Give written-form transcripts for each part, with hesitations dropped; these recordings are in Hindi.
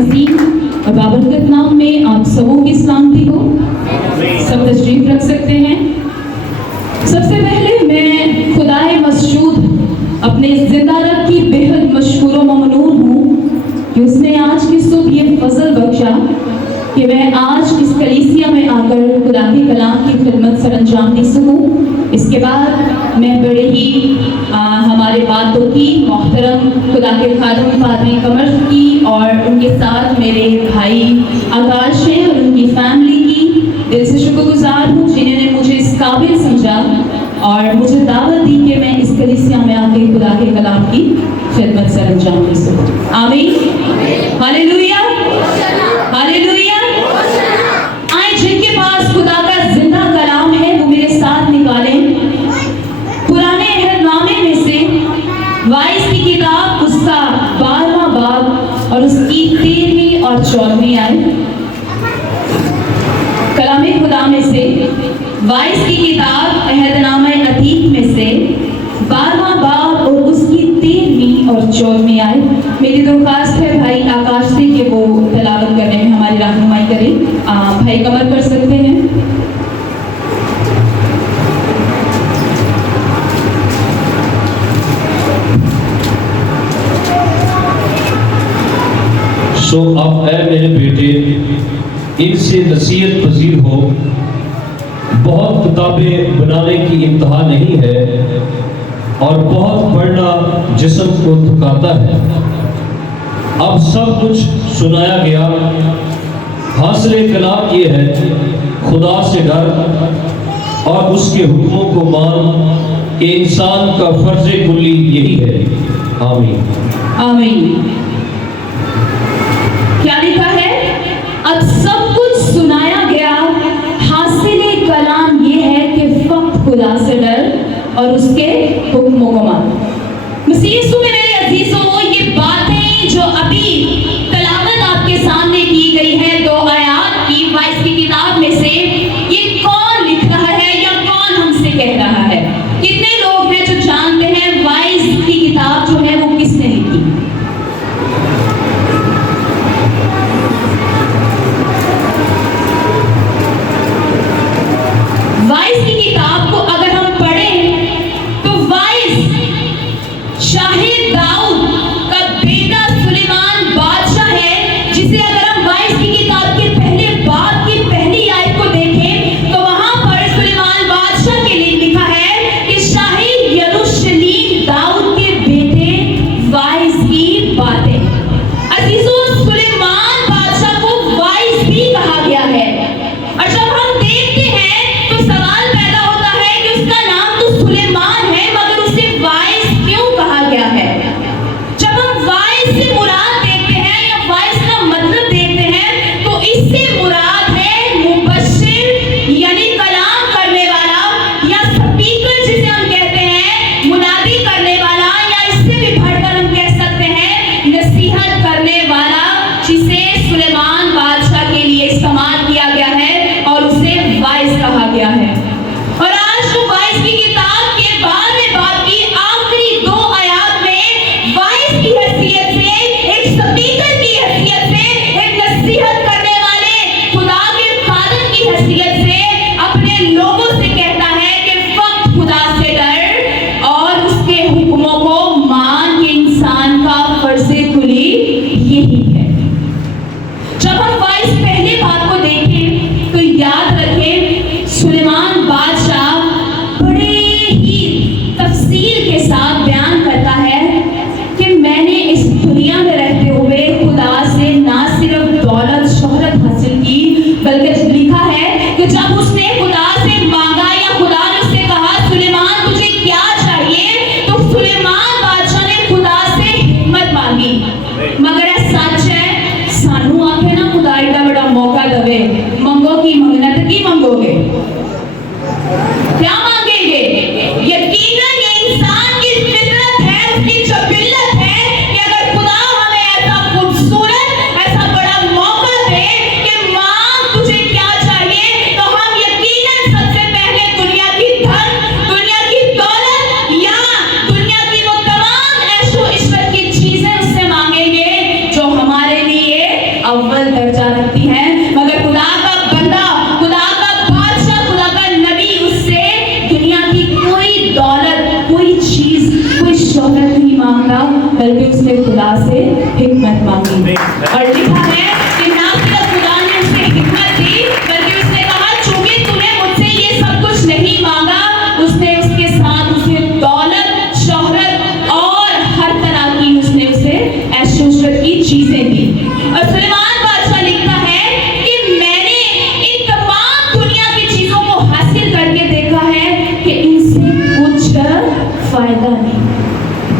अजीम और बाबरकत नाम में आप सबों की सलामती हो। सब तशरीफ रख सकते हैं। सबसे पहले मैं खुदाए मसजूद अपने जिंदा रब की बेहद मशकूर व ममनून हूँ कि उसने आज की सुबह ये फजल बख्शा कि मैं आज इस कलीसिया में आकर खुदा के कलाम की खिदमत सरअंजाम दे सकूँ। इसके बाद मैं बड़े ही हमारे बातों की मोहतरम खुदा के खादम फादरी कमर की और उनके साथ मेरे भाई आकाश हैं और उनकी फैमिली की दिल से शुक्रगुजार हूँ जिन्होंने मुझे इस काबिल समझा और मुझे दावत दी कि मैं इस कलीसिया में आके खुदा के कलाम की खिदमत सरअंजाम दे सकूँ। आमीन, हालेलुया, हालेलुया। आए जिनके पास खुदा का जिंदा कलाम है वो मेरे साथ निकालें पुराने अहदनामे में से वाइस की किताब उसका 12वां बाब और उसकी 13वीं और 14वीं आयत। कलामे खुदा में से वाइस की किताब अहदनामे अतीक में से 12वां बाब और उसकी 13वीं और 14वीं आयत। मेरी दरख्वास्त है भाई आकाश से कि वो तलावत करने में हमारी रहनुमाई करें। भाई कमर कर सकते हैं। सो अब ऐ मेरे बेटे इनसे नसीहत पजीर हो। बहुत किताबें बनाने की इंतहा नहीं है और बहुत पढ़ना जिस्म को थकाता है। अब सब कुछ सुनाया गया। हासिल कलाम ये है खुदा से डर और उसके हुक्मों को मान कि इंसान का फर्ज कुल्ली यही है। आमीन, आमीन। क्या लिखा है? अब सब कुछ सुनाया गया। हासिल कलाम ये है कि फक्त खुदा से डर और उसके हुक्मों को मान। मसीह यीशु में मेरे अजीजों, ये बातें जो अभी तलावत आपके सामने की गई है 2 आयत की वाइस की किताब में से, ये कौन लिख रहा है या कौन हमसे कह रहा है? कितने लोग हैं जो जानते हैं वाइस की किताब जो है वो किसने लिखी? वाइस की किताब को अगर हम पढ़ें तो वाइस शाहिद मांगा बल्कि उसने खुदा से हिकमत मांगी। और लिखा है कि ना सिर्फ खुदा ने उसे हिकमत दी बल्कि उसने कहा चूंकि तूने मुझसे ये सब कुछ नहीं मांगा, उसने उसके साथ उसे दौलत, शोहरत और हर तरह की उसने उसे ऐशो-इशरत की चीजें दी। और सुलेमान बादशाह लिखता है कि मैंने इन तमाम दुनिया की चीजों को हासिल करके देखा है कि इनसे कुछ फायदा नहीं।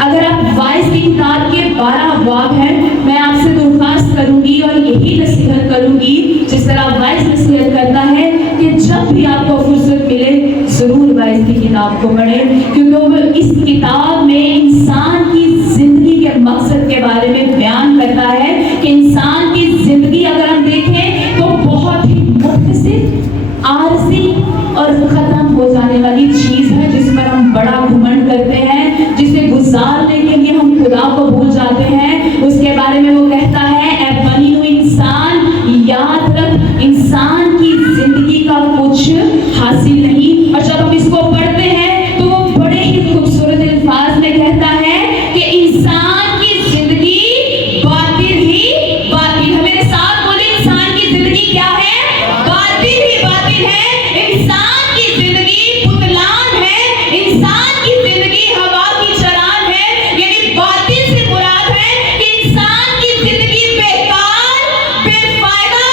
अगर आप वाइज की किताब के 12 बाब हैं, मैं आपसे दरख्वास्त करूंगी और यही नसीहत करूंगी जिस तरह वाइज नसीहत करता है कि जब भी आपको फुर्सत मिले जरूर वाइज की किताब को पढ़ें, क्योंकि वो इस किताब में इंसान की जिंदगी के मकसद के बारे में बयान करता है कि इंसान की जिंदगी अगर हम देखें तो बहुत ही मुख्तसर, आरजी और खत्म हो जाने वाली चीज है जिस पर हम बड़ा घमंड करते हैं, जिसे गुजारने के लिए हम खुदा को भूल जाते हैं। उसके बारे में वो कहता है, ऐ बनी हुई इंसान याद रख, इंसान की जिंदगी का कुछ हासिल नहीं। और जब हम इसको पढ़ते हैं तो वो बड़े ही खूबसूरत अल्फाज में कहता है कि इंसान की जिंदगी बातिल ही बातिल है। मेरे साथ बोले, इंसान की जिंदगी क्या है? बातिल ही बातिल है। इंसान की जिंदगी पुतलान है, इंसान की जिंदगी हवा की चरान है। यानी बातिल से मुराद है कि इंसान की जिंदगी बेकार, बेफायदा,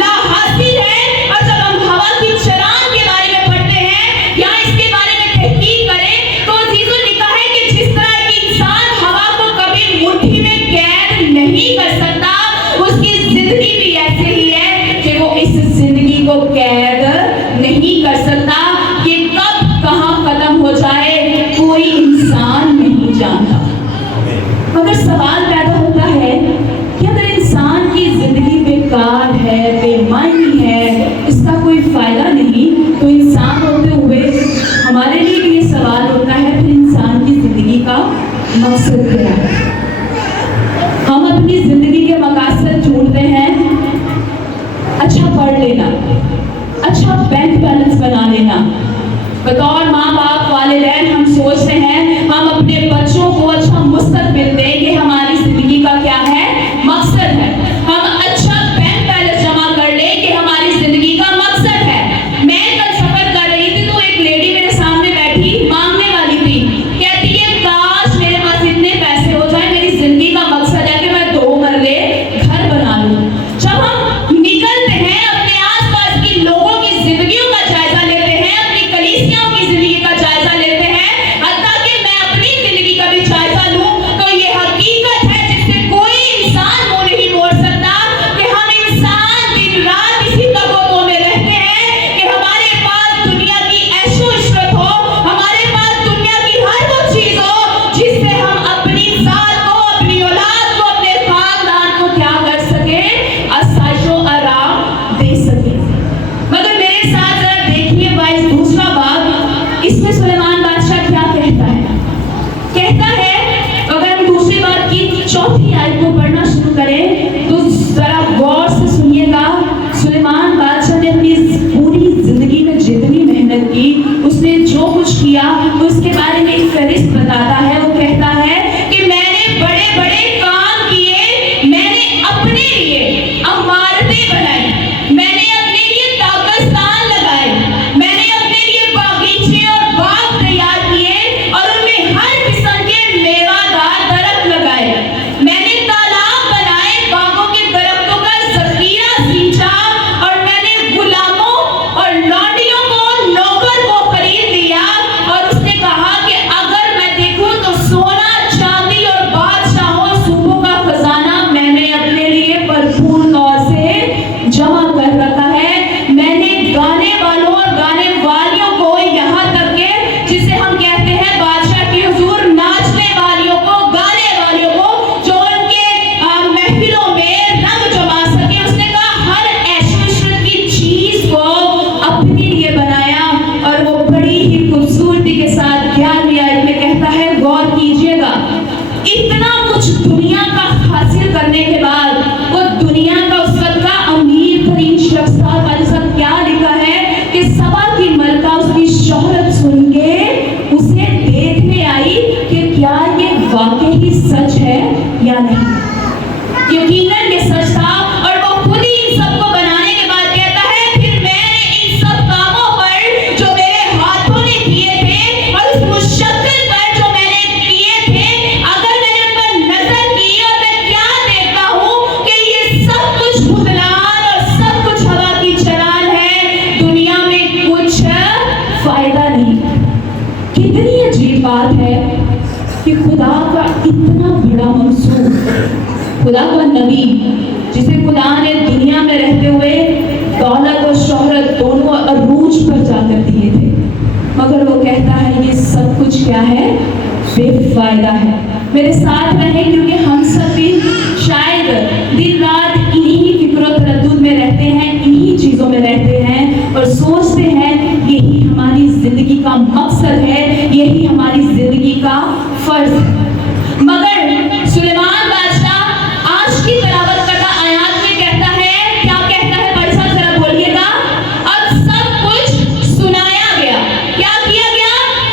लाहासिल है। और जब हम हवा की चरान के बारे में पढ़ते हैं या इसके बारे में तहकीक करें तो अजीजों लिखा है कि जिस तरह की इंसान हवा को कभी मुट्ठी में कैद नहीं कर सकता, उसकी जिंदगी भी ऐसे ही है कि वो इस जिंदगी को कैद नहीं कर सकता। कि कब कहां खत्म हो जाए कोई इंसान नहीं जानता। मगर सवाल पैदा होता है कि अगर इंसान की जिंदगी बेकार है, बेमानी है, इसका कोई फायदा नहीं, तो इंसान होते हुए हमारे लिए भी ये सवाल होता है फिर इंसान की जिंदगी का मकसद क्या है? हम अपनी जिंदगी के मकसद ढूंढते हैं, अच्छा पढ़ लेना, अच्छा बैंक बैलेंस बना लेना। बतौर माँ बाप, वालिदैन हम सोचते हैं हम अपने बच्चों को अच्छा मुस्तकबिल दें, ये हमारी जिंदगी का क्या है? मकसद है। हम अच्छा बैंक बैलेंस जमा कर ले, ये हमारी जिंदगी का मकसद है। मैं कल सफर कर रही थी तो एक लेडी मेरे सामने बैठी, मांगने वाली थी, कहती है काश मेरे पास इतने पैसे कि खुदा का इतना बड़ा मंसूब, खुदा का नबी जिसे खुदा ने दुनिया में रहते हुए दौलत और शोहरत दोनों अरूज पर जाकर दिए थे, मगर वो कहता है ये सब कुछ क्या है, बेफायदा है। मेरे साथ रहें, क्योंकि हम सब भी शायद दिन रात इन्हीं फिक्र तरद्दुद में रहते हैं, इन्हीं चीज़ों में रहते हैं और सोचते हैं यही हमारी जिंदगी का मकसद है, यही हमारी जिंदगी का फर्ज है। मगर सुलेमान बादशाह आज की तिलावत करता आयात में कहता है, क्या कहता है भाई साहब जरा बोलिएगा, अब सब कुछ सुनाया गया। क्या किया गया?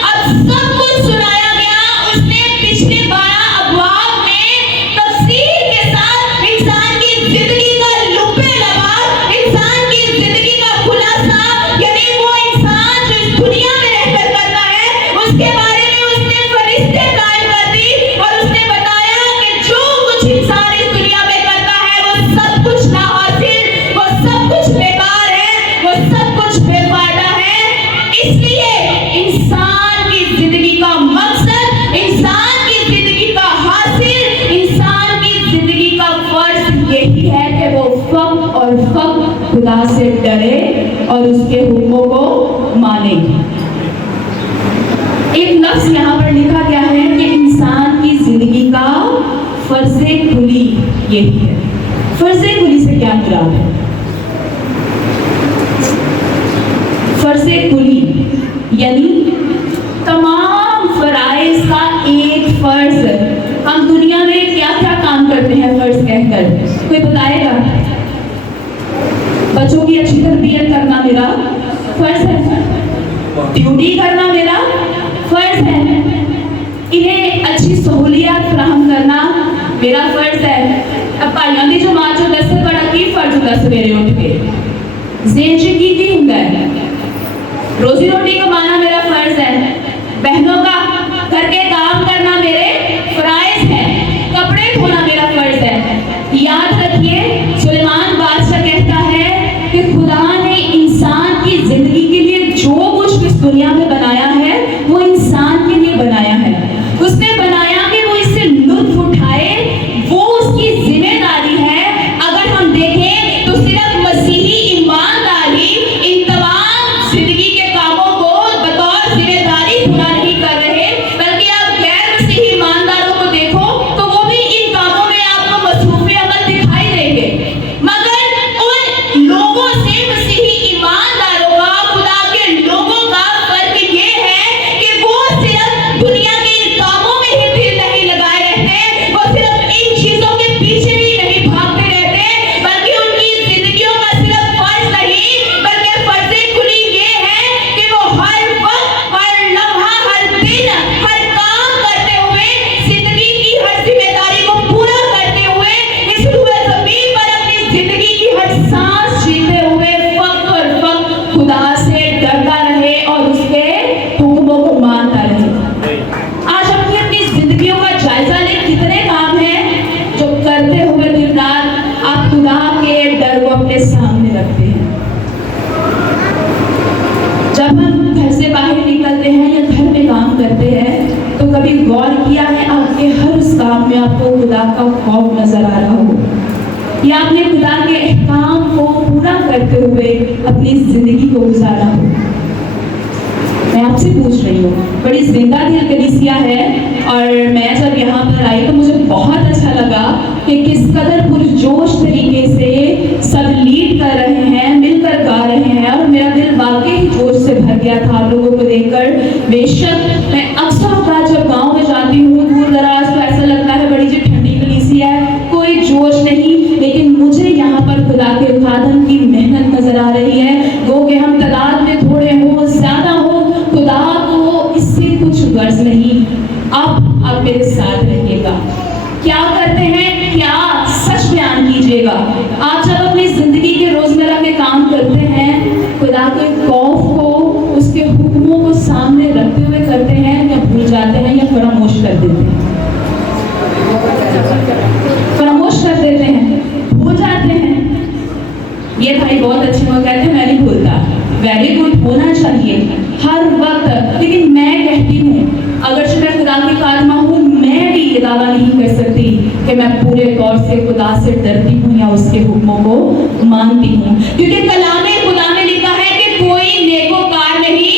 अब सब कुछ सुनाया गया। उसने पिछले 12 अबवाब में तफसील के साथ इंसान की जिंदगी का लुब्बे लबाब, इंसान की जिंदगी का खुलासा, यानी वो इंसान जो इस दुनिया में रहकर करता है उसके बारे में उसने फरिश्ते कायम कर दी और उसने बताया कि जो कुछ इंसान इस दुनिया में करता है वो सब कुछ नाहासिल, वो सब कुछ बेकार है, वो सब कुछ बेफायदा है। इसलिए इंसान की जिंदगी का मकसद, इंसान की जिंदगी का हासिल, इंसान की जिंदगी का फर्ज यही है कि वो फक और फक खुदा से डरे और उसके हुक्मों को माने। एक लफ्ज यहाँ पर लिखा गया है कि इंसान की जिंदगी का फर्जे कुली यही है। फर्जे कुली से क्या मुराद है? फर्जे कुली यानी तमाम फराइज का एक फर्ज। हम दुनिया में क्या क्या काम करते हैं फर्ज कहकर, कोई बताएगा? बच्चों की अच्छी तरबियत करना मेरा फर्ज है, ड्यूटी करना मेरा फर्ज है, इन्हें अच्छी सहूलियत फराहम करना मेरा फर्ज है। अब भाइयों की जो माँ जो दस बड़ा की फर्ज होता सवेरे उठ के ज़ेन च की होंगे है, रोजी रोटी कमाना मेरा फर्ज है, बहनों का घर के काम करना मेरे फराइज है, कपड़े धोना मेरा फर्ज है। याद रखिए सुलेमान बादशाह कहता है कि खुदा ने इंसान की जिंदगी के लिए जो कुछ इस दुनिया में बनाया है वो इंसान के लिए बनाया है। उसने बनाया कि वो इससे लुत्फ उठाए, वो उसकी जिम्मेदारी है। अगर हम देखें तो सिर्फ मसीही ईमानदार ही इन तमाम जिंदगी के कामों को बतौर जिम्मेदारी पूरा नहीं कर रहे, बल्कि आप गैर मसीही ईमानदारों को देखो तो वो भी इन कामों में आपको मसरूफ़े अमल दिखाई देंगे। मगर उन लोगों से मसीही ईमानदारों का, खुदा के लोगों का फर्क ये है कि वो सिर्फ दुनिया के इन कामों में ही दिल नहीं लगाए रहते, वो सिर्फ इन चीजों के पीछे ही नहीं भागते रहते, बल्कि उनकी जिंदगियों का सिर्फ फर्ज नहीं बल्कि फर्जे खुली ये है कि वो हर वक्त, हर लम्हा, हर दिन, हर काम करते हुए, जिंदगी की हर जिम्मेदारी को पूरा करते हुए, इस रूए ज़मीन पर अपनी जिंदगी की हर सांस जीते हुए फक्त और फक्त खुदा से डरता रहे और उसके हुक्मों को मानता रहे। आज अपनी अपनी जिंदगियों का जायजा लें, कितने काम हैं जो करते हुए दिन रात आप खुदा के डर को अपने सामने रखते हैं। जब हम घर से बाहर निकलते हैं या घर में काम करते हैं तो कभी गौर किया है आपके हर उस काम में आपको खुदा का खौफ नजर आ रहा हो, या आपने खुदा के अहकाम को पूरा करते हुए अपनी जिंदगी को गुजारा हो? मैं आपसे पूछ रही हूँ, बड़ी जिंदा दिल कलीसिया है और मैं जब यहाँ पर आई तो मुझे बहुत अच्छा लगा कि किस कदर पुरजोश तरीके से सब लीड कर रहे हैं, मिलकर गा रहे हैं और मेरा दिल वाकई ही जोश से भर गया था आप लोगों को देखकर। बेशक मैं अक्सर औकात जब गाँव में जाती हूँ दूर दराज तो ऐसा लगता है बड़ी जी ठंडी कलीसिया है, कोई जोश नहीं, लेकिन मुझे यहाँ पर खुदा के खादम की मेहनत नजर आ रही है। वो कि हम तादाद में थोड़े हो ज्यादा हो, खुदा को इससे कुछ गर्ज नहीं। अब आप मेरे साथ रहिएगा, क्या करते हैं, क्या सच बयान कीजिएगा। आप जब अपनी जिंदगी के रोजमर्रा के काम करते हैं, खुदा के खौफ को, उसके हुक्मों को सामने रखते हुए करते हैं या भूल जाते हैं या फरामोश कर देते हैं? फरामोश कर देते हैं, भूल जाते हैं। ये भाई बहुत अच्छे वो कहते हैं मैं नहीं भूलता, वेरी गुड, होना चाहिए हर वक्त। लेकिन मैं कहती हूँ अगर मैं खुदा की खादमा हूँ, ये दावा नहीं कर सकती कि मैं पूरे तौर से खुदा से डरती हूँ या उसके हुक्मों को मानती हूँ, क्योंकि कलामे खुदा में लिखा है कि कोई नेकोकार नहीं,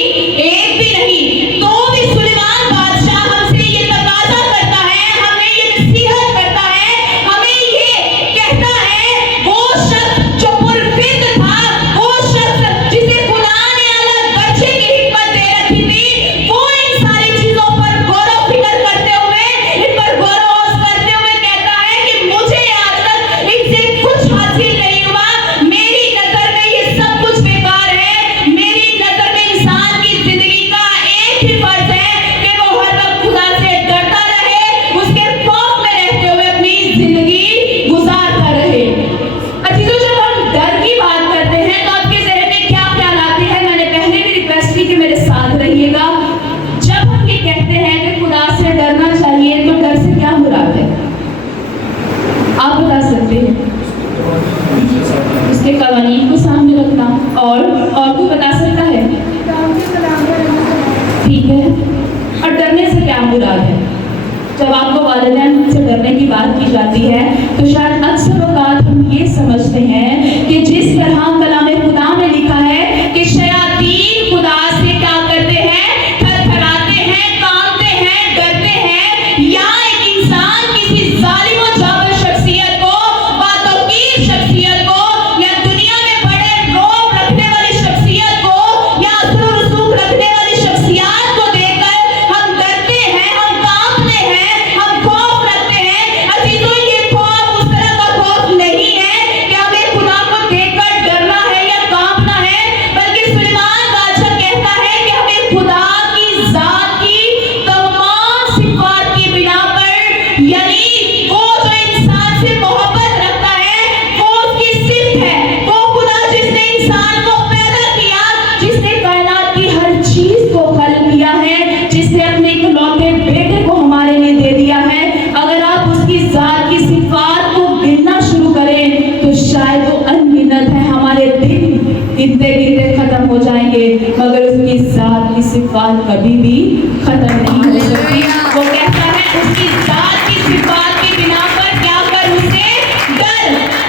एक भी नहीं। तो भी सुलेमान बादशाह हमसे ये तकाजा करता है, हमें ये नसीहत करता है, हमें ये कहता है, वो शख्स जो पुरफिद था, वो शख्स जिसे खुदा ने अलग बच्चे की हिम्मत दे रखी थी, वो इन सारी चीजों पर गौर फिक्र करते हुए, इन पर गौर करते हुए कहता है कि मुझे आज तक इनसे कुछ हासिल नहीं हुआ, मेरी नजर में ये सब कुछ बेकार है। मेरी नजर में इंसान की जिंदगी का एक ही फर्ज है कि वो हर वक्त खुदा से डरता रहे, उसके खौफ में रहते हुए अपनी जिंदगी गुजारता रहे। अजीजों, जब हम डर की बात करते हैं तो आपके जहन में क्या ख्याल आते हैं? मैंने पहले भी रिक्वेस्ट की कि मेरे साथ रहिएगा। जब हम ये कहते हैं कि खुदा से डरना चाहिए तो डर से क्या मुराद है? आप बता सकते हैं? उसके कवानीन को सामने रखना। और कोई बता सकता है? ठीक है। और डरने से क्या मुराद है? जब आपको वालिदैन से डरने की बात की जाती है तो शायद अक्सर औकात हम ये समझते हैं कि जिस तरह कलामे खुदा में लिखा है कि शयातीन खुदा से क्या करते हैं? थरथराते हैं, कांपते हैं, डरते हैं। या एक इंसान किसी जालिम और जाबिर शख्सियत को, बातौकीर शख्सियत को, या दुनिया में बड़े रोब रखने वाली शख्सियत को, या असर और रसूख रखने वाली शख्सियत को देखकर हम डरते हैं, हम कांपते हैं, हम खौफ रखते हैं। अजीजों, ये खौफ उस तरह का खौफ नहीं है कि हमें खुदा को देखकर डरना है या कांपना है, बल्कि सुलेमान बादशाह कहता है कि हमें खुदा की जात की तमाम सिफात की बिना पर, यानी वो जो इंसान से मोहब्बत रखता है, वो उसकी सिफ़त है। वो खुदा जिसने इंसान को पैदा किया, जिसने कायनात की हर चीज को खल्क किया है, जिसने अपने इकलौते बेटे को हमारे लिए दे दिया है, अगर आप उसकी जात की सिफात को गिनना शुरू करें तो शायद वो अनगिनत है। हमारे दिन गिनते गिनते खत्म हो जाएंगे, मगर उसकी जात की सिफात कभी भी खत्म नहीं हो सकती। वो कहता है उसकी जात की सिफात की बिना पर क्या कर, उसे डर।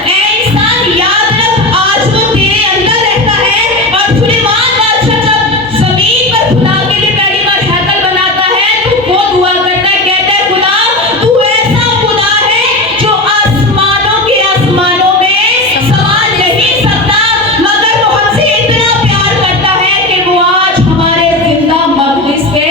ऐ इंसान, याद रख, आज वो तेरे अंदर रहता है। और सुलेमान बादशाह जब जमीन पर खुदा के लिए पहली बार हैकल बनाता है तो वो दुआ करता है, कहता है, खुदा तू ऐसा खुदा है जो आसमानों के आसमानों में समा नहीं सकता, मगर वो हमसे इतना प्यार करता है कि वो आज हमारे जिंदा मजलिस के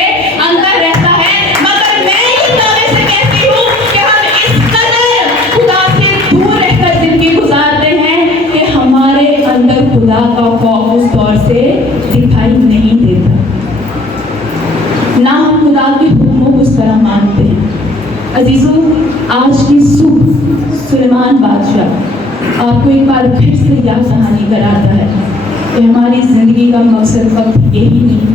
अंदर रहता है। मगर मैं ये दावे से कहती हूँ कि हम इस कदर खुदा से दूर रहकर जिंदगी गुजारते हैं कि हमारे अंदर खुदा का खौफ उस दौर से दिखाई नहीं देता, ना हम खुदा के हुक्मों को उस तरह मानते हैं। अजीजों, आज की सुबह सुलेमान बादशाह आपको एक बार फिर से यह कहानी कराता है कि हमारी जिंदगी का मकसद फक्त यही नहीं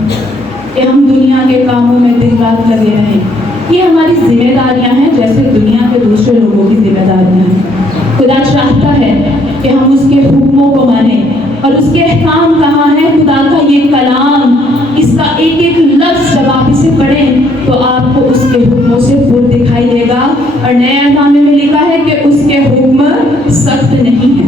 कि हम दुनिया के कामों में दिन रात लगे रहें। ये हमारी जिम्मेदारियां हैं जैसे दुनिया के दूसरे लोगों की जिम्मेदारियां हैं। खुदा चाहता है कि हम उसके हुक्मों को मानें, और उसके अहकाम कहाँ है? खुदा का ये कलाम, इसका एक एक लफ्ज़ जब आप इसे पढ़ें तो आपको उसके हुक्मों से दूर दिखाई देगा। और नए अहकाम में लिखा है कि उसके हुक्म सख्त नहीं है,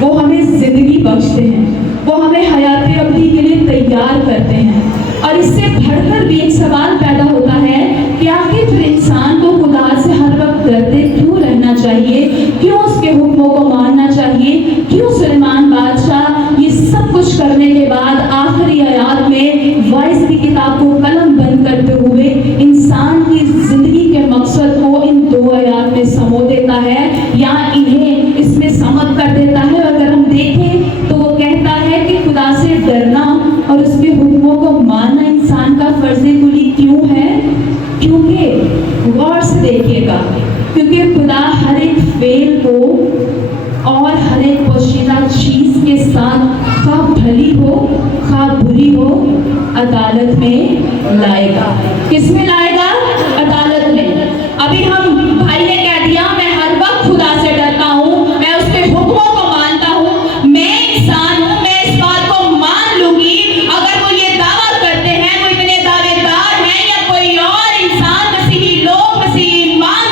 वो हमें जिंदगी बख्शते हैं, वो हमें हयात अबदी के लिए तैयार करते हैं। और इससे बढ़कर भी एक सवाल पैदा होता है कि आखिर फिर इंसान को खुदा से हर वक्त डरते क्यों रहना चाहिए? क्यों उसके हुक्मों को मानना चाहिए? क्यों सुलेमान बादशाह ये सब कुछ करने के बाद आखिरी आयत में वाइस की किताब को कलम बंद करते हुए इंसान की जिंदगी के मकसद को इन दो आयत में समो देता है या इन्हें इसमें समझ कर देता है? अगर हम देखें तो वो कहता है कि खुदा से डरना और उसके हुक्मों को मानना इंसान का फर्ज़े कुली क्यों है? क्योंकि गौर से देखिएगा, क्योंकि खुदा हर एक फेल को और हर एक पोशीदा चीज के साथ, खा भली हो खा बुरी हो, अदालत में लाएगा। किस में लाएगा? अदालत में। अभी हम भाई ने कह दिया मैं हर वक्त खुदा से डरता हूँ, मैं उसके हुक्मों को मानता हूँ, मैं इंसान हूँ, मैं इस बात को मान लूंगी। अगर वो ये दावा करते हैं, वो इतने दावेदार हैं, या कोई और इंसान, मसीही लोग, मसीही ईमान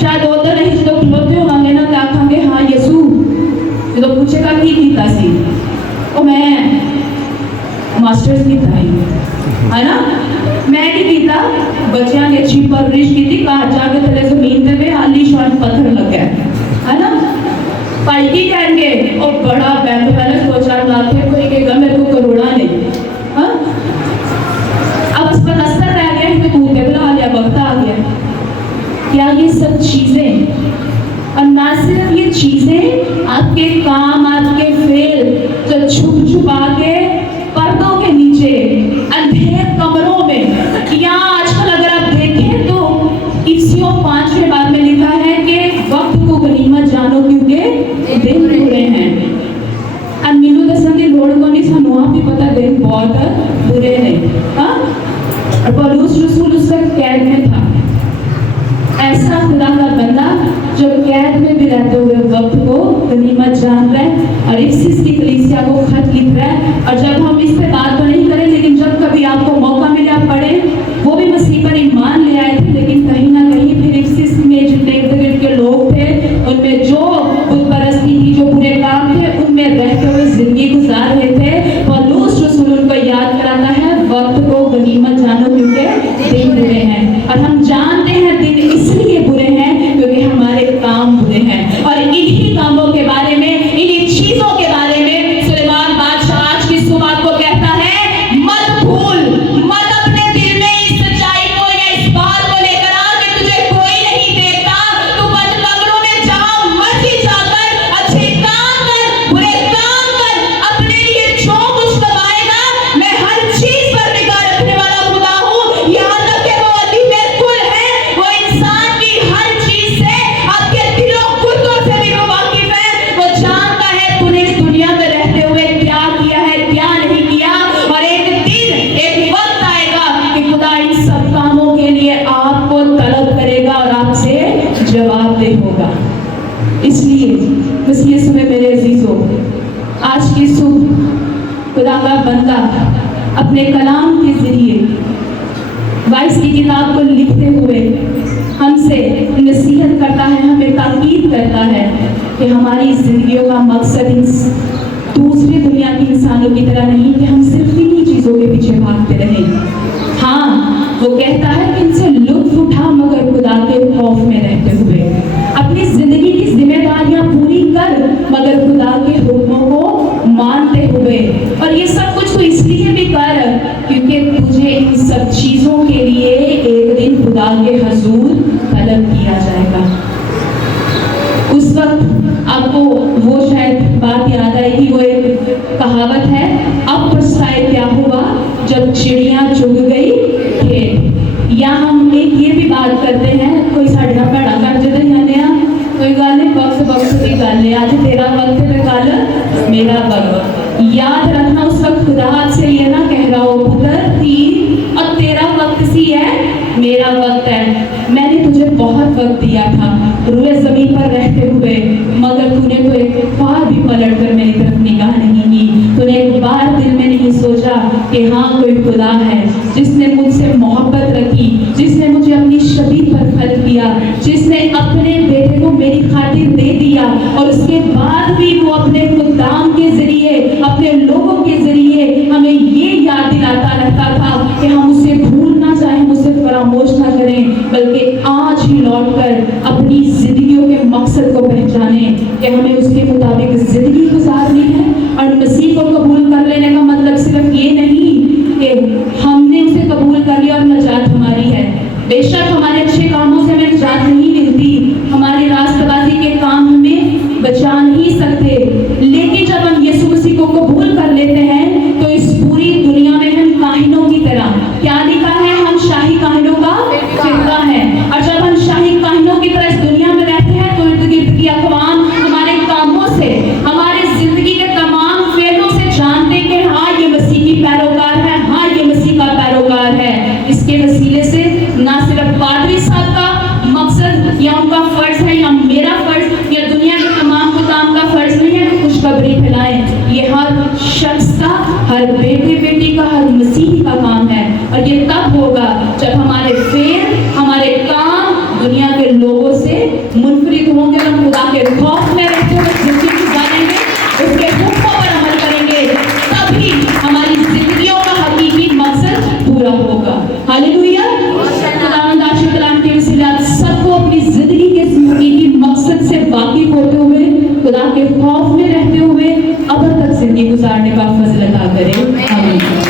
शायद उधर नहीं जो खलोते होंगे ना तो आखेंगे हाँ यसू जो पूछेगा की कीता सी ओ मैं मास्टर्स कीता है ना मैं की कीता बच्चों की अच्छी परवरिश की घर जाके थले जमीन पे आलीशान पत्थर लगे है ना भाई की कहेंगे और बड़ा बैंक बैलेंस 2-4 लाख है कोई कहेगा मेरे को करोड़ा नहीं हाँ अब उस पर असर रह गया कि तू बुला लिया वक्त आ गया क्या ये सब चीजें और ना सिर्फ ये चीजें आपके काम आपके फेल जो छुप छुपा के पर्दों के नीचे अंधेरे कमरों में या आजकल अगर आप देखें तो इफ्सियों 5वें बाब में लिखा है कि वक्त को गनीमत जानो क्योंकि दिन बुरे हैं और मीनू दसंगे लोड़ को नहीं सानू आप भी पता दिन बहुत बुरे हैं हाँ और पौलुस रसूल उस वक्त कैद में था ऐसा खुदा का बंदा जो कैद में भी रहते हुए वक्त को गनीमत जान रहा है और इफ्सिस की कलीसिया को खत लिख रहा है और जब हम इस पे बात तो नहीं करें लेकिन जब कभी आपको मौका मिले आप पढ़ें वो भी मसीह पर ईमान ले आए थे लेकिन कहीं ना कहीं फिर इफ्सिस में जितने इर्द गिर्द के लोग थे उनमें जो बुत परस्ती थी जो बुरे काम थे उनमें रहते हुए जिंदगी गुजार रहे थे पौलुस रसूल उनको याद कराता है वक्त को गनीमत जानो क्योंकि दिन बुरे हैं और हम जानते हैं दिन इसलिए बुरे हैं क्योंकि हमारे काम बुरे हैं और इन्हीं कामों के बारे में इन्हीं चीजों के बारे में सुलेमान बादशाह आज की सुबह को कहता है मत भूल मत अपने दिल में इस सच्चाई को या इस बात को लेकर आ कि तुझे कोई नहीं देखता तू बंद कमरों में जा मर्जी जाकर अच्छे काम कर बुरे काम कर अपने लिए जो कुछ कमाएगा मैं हर चीज पर निगाह रखने वाला खुदा हूँ यहाँ तक कि वो अली बिल्कुल है वो इंसान की हर चीज से आपके दिलों कुर्तों से भी वो वाकिफ है वो जानता है तूने इस दुनिया में रहते हुए क्या किया है क्या नहीं किया और एक दिन एक वक्त आएगा कि खुदा इन सब कामों के लिए आपको तलब करेगा और आपसे जवाबदेह होगा इसलिए बस ये सुने मेरे अजीजों आज की सुबह खुदा का बंदा अपने कलाम के जरिए 22 की किताब को लिखते हुए हमसे नसीहत करता है हमें ताकीद करता है कि हमारी जिंदगियों का मकसद दूसरी दुनिया के इंसानों की तरह नहीं कि हम सिर्फ इन्हीं चीजों के पीछे भागते रहें हाँ वो कहता है कि इनसे लुत्फ उठा मगर खुदा के खौफ में रहते हुए अपनी जिंदगी की जिम्मेदारियां पूरी कर मगर खुदा के हुक्मों को मानते हुए और ये सब कुछ तो इसलिए भी कर क्योंकि तुझे इन सब चीजों के लिए एक दिन खुदा के हजूर तलब किया जाएगा उस वक्त आपको वो शायद बात याद आएगी वो एक कहावत है अब पछताए क्या हुआ जब चिड़ियां चुग गई खेत या हम एक ये भी बात करते हैं कोई साढ़े ना भैड़ा कर जद जाने कोई गल नहीं वक्त की गल है आज तेरा वक्त है कल मेरा वक्त याद रखना उस वक्त खुदा से ये ना कह रहा हो पुत्र तीर और तेरा वक्त सी है मेरा वक्त है मैंने तुझे बहुत वक्त दिया था रुए जमीन पर रहते हुए मगर तूने तो एक बार भी पलट कर मेरी तरफ निगाह नहीं की तूने एक बार दिल में नहीं सोचा कि हाँ कोई खुदा है जिसने मुझसे मोहब्बत रखी जिसने मुझे अपनी शबीह पर खल्क किया जिसने अपने बेटे को मेरी खातिर दे दिया और उसके बाद भी वो अपने खुदाम के जरिए अपने लोगों के जरिए हमें ये याद दिलाता रहता था कि हम उसे भूल ना जाए हम उसे फरामोश ना करें बल्कि आज ही लौटकर अपनी जिंदगियों के मकसद को पहचाने कि हमें उसके मुताबिक जिंदगी गुजारनी है और मसीह को कबूल कर लेने का मतलब सिर्फ ये नहीं कि हमने उसे कबूल कर लिया और नजात हमारी है बेशक हमारे अच्छे कामों से हमें नजात नहीं मिलती हमारी रास्तबाजी के काम हमें बचा नहीं सकते लेकिन जब हम यीशु मसीह को कबूल कर लेते हैं तो इस पूरी दुनिया में हम काहिनों की तरह क्या लिखा है हम शाही काहिनों का फिरका है और जब हम शाही काहिनों की तरह इस दुनिया में रहते हैं तो इर्द गिर्द की अकवाम हमारे कामों से हमारे जिंदगी आशिक कलाम के वसीले आप सबको अपनी जिंदगी के एक मकसद से वाकिफ होते हुए, खुदा के खौफ में रहते हुए अब तक जिंदगी गुजारने का फजल अता करे। आमीन।